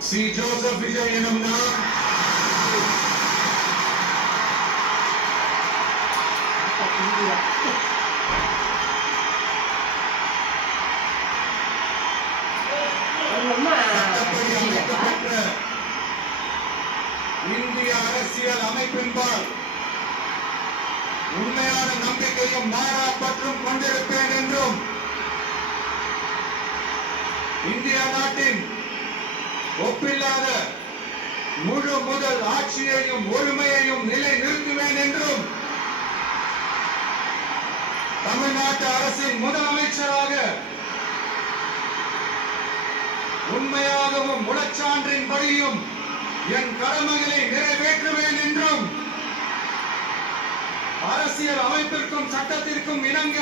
C Joseph Vijay எனும் நான் இந்திய அரசியல் அமைப்பின்பால் உண்மையான நம்பிக்கையும் மாறா பற்றும் கொண்டிருப்பேன் என்றும் இந்திய நாட்டின் ஒப்பில்லாத முழு முதல் ஆட்சியையும் ஒருமையையும் நிலை நிறுத்துவேன் என்றும் தமிழ்நாட்டு அரசின் முதலமைச்சராக உண்மையாகவும் முழச்சான்றின்படியும் என் கடமைகளை நிறைவேற்றுவேன் என்றும் அரசியல் அமைப்பிற்கும் சட்டத்திற்கும் இணங்க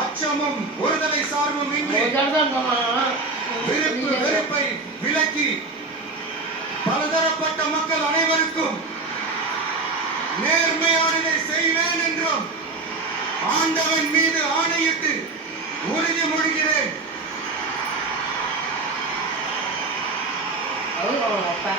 அச்சமும் ஒருதலை சார்பும் இன்றி வெறுப்பை விலக்கி பலதரப்பட்ட மக்கள் அனைவருக்கும் நேர்மையானதை செய்வேன் என்றும் ஆண்டவன் மீது ஆணையிட்டு உறுதிமொழிகிறேன். அப்பா